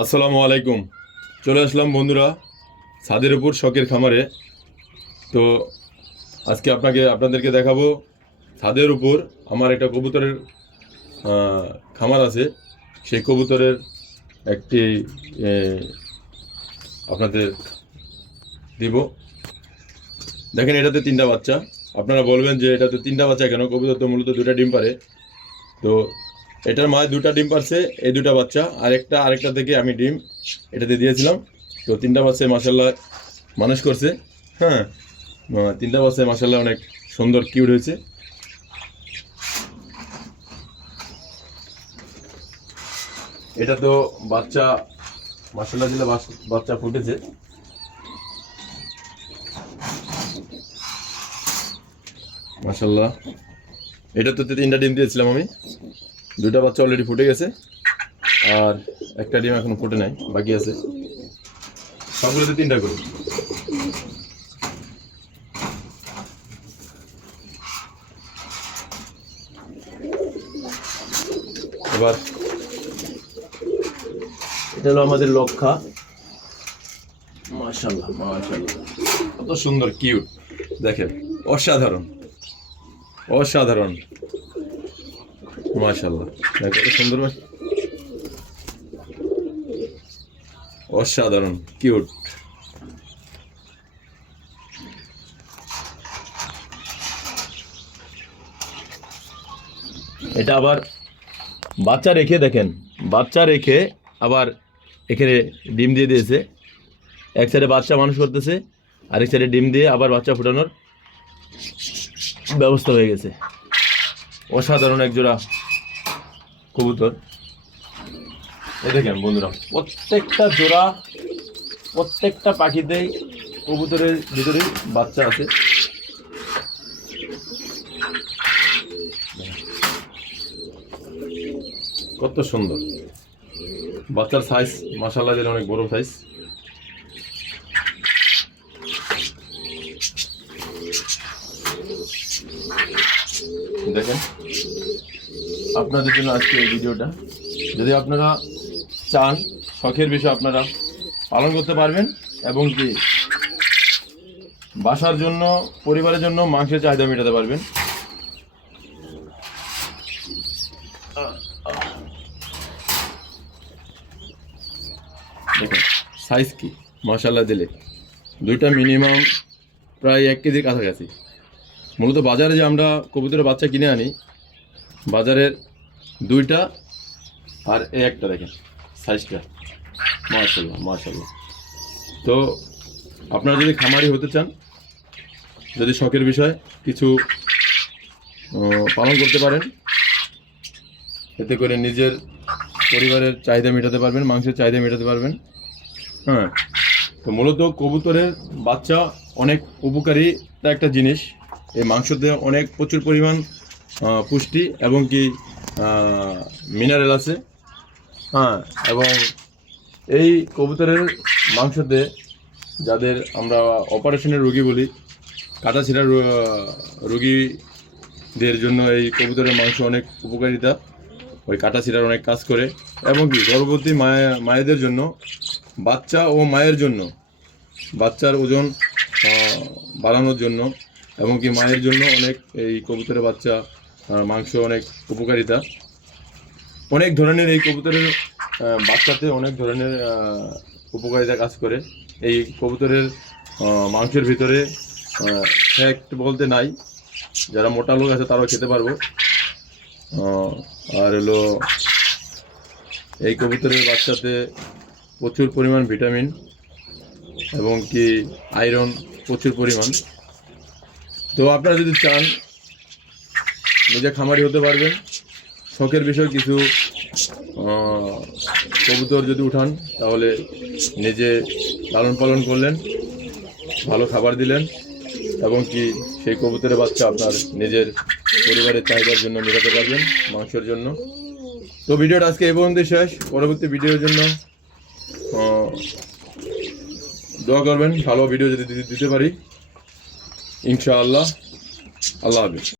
আসসালামু আলাইকুম। চলে আসলাম বন্ধুরা ছাদের উপর শখের খামারে। তো আজকে আপনাদেরকে দেখাবো ছাদের উপর আমার একটা কবুতরের খামার আছে। সেই কবুতরের একটি আপনাদের দিব। দেখেন, এটাতে 3টা বাচ্চা। আপনারা বলবেন যে এটাতে 3টা বাচ্চা কেন? কবুতর তো মূলত 2টা ডিম পারে। তো এটার মায়ের 2টা ডিম পারছে, এই 2টা বাচ্চা, আরেকটা থেকে আমি ডিম এটাতে দিয়েছিলাম। তো 3টা বাচ্চায় মাসাল্লাহ মানুষ করছে। হ্যাঁ, 3টা বাচ্চায় মাসাল্লাহ অনেক সুন্দর কিউট হয়েছে। এটা তো বাচ্চা মাসাল্লাহ দিলে বাচ্চা ফুটেছে। মাসাল্লাহ এটা তো 3টা ডিম দিয়েছিলাম আমি। 2টা বাচ্চা অলরেডি ফুটে গেছে, আর একটা ডিম এখনো ফুটে নাই, বাকি আছে। সবগুলোতে 3টা করে। এবার এটা হলো আমাদের লক্ষা। মাশাআল্লাহ মাশাআল্লাহ, কত সুন্দর কিউট, দেখেন, অসাধারণ অসাধারণ। মাশাআল্লাহ, দেখো কত সুন্দর, অসাধারণ কিউট। এটা আবার বাচ্চা রেখে, দেখেন, বাচ্চা রেখে আবার এখানে ডিম দিয়ে দিয়েছে। এক সাইডে বাচ্চা মানুষ করতেছে, আরেক সাইডে ডিম দিয়ে আবার বাচ্চা ফুটানোর ব্যবস্থা হয়ে গেছে। অসাধারণ এক জোড়া কবুতর। এই দেখেন বন্ধুরা, প্রত্যেকটা পাখিতেই কবুতরের ভিতরেই বাচ্চা আছে। কত সুন্দর বাচ্চার সাইজ, মাশাআল্লাহ দিলে অনেক বড় সাইজ। দেখেন, আপনাদের জন্য আজকে এই ভিডিওটা। যদি আপনারা চান শখের বিষয় আপনারা পালন করতে পারবেন, এবং কি বাসার জন্য, পরিবারের জন্য মাংসের চাহিদা মেটাতে পারবেন। দেখেন সাইজ কি, মাশাআল্লাহ দিলে 2টা মিনিমাম প্রায় 1 কেজির কাছাকাছি। মূলত বাজারে যে আমরা কবুতরের বাচ্চা কিনে আনি, বাজারের 2টা আর একটা, দেখেন সাইজটা, মাশাআল্লাহ মাশাআল্লাহ। তো আপনারা যদি খামারি হতে চান, যদি শখের বিষয় কিছু পালন করতে পারেন, এতে করে নিজের পরিবারের চাহিদা মেটাতে পারবেন, মাংসের চাহিদা মেটাতে পারবেন। হ্যাঁ, তো মূলত কবুতরের বাচ্চা অনেক উপকারী একটা জিনিস। এই মাংসতে প্রচুর পরিমাণ পুষ্টি এবং কি মিনারেল আছে। হ্যাঁ, এবং এই কবুতরের মাংসতে, যাদের আমরা অপারেশনের রোগী বলি, কাটাছিঁড়া রোগীদের জন্য এই কবুতরের মাংস অনেক উপকারিতা, ওই কাটাছিঁড়ার অনেক কাজ করে। এবং কি গর্ভবতী মায়েদের জন্য, বাচ্চা ও মায়ের জন্য, বাচ্চার ওজন বাড়ানোর জন্য, এবং কি মায়ের জন্য অনেক, এই কবুতরের বাচ্চা মাংস অনেক উপকারিতা। অনেক ধরনের এই কবুতরের বাচ্চাতে অনেক ধরনের উপকারিতা কাজ করে। এই কবুতরের মাংসের ভিতরে ফ্যাট বলতে নাই, যারা মোটা লোক আছে তারাও খেতে পারবো। আর হলো এই কবুতরের বাচ্চাতে প্রচুর পরিমাণ ভিটামিন এবং কি আয়রন প্রচুর পরিমাণ। তো আপনারা যদি চান নিজে খামারি হতে পারবেন, শখের বিষয় কিছু কবুতর যদি উঠান, তাহলে নিজে লালন পালন করলেন, ভালো খাবার দিলেন, এবং কি সেই কবুতরের বাচ্চা আপনার নিজের পরিবারের চাহিদার জন্য মেটাতে পারবেন, মাংসের জন্য। তো ভিডিওটা আজকে এই পর্যন্ত শেষ। পরবর্তী ভিডিওর জন্য দোয়া করবেন, ভালো ভিডিও যদি দিতে পারি ইনশাআল্লাহ। আল্লাহ হাফেজ।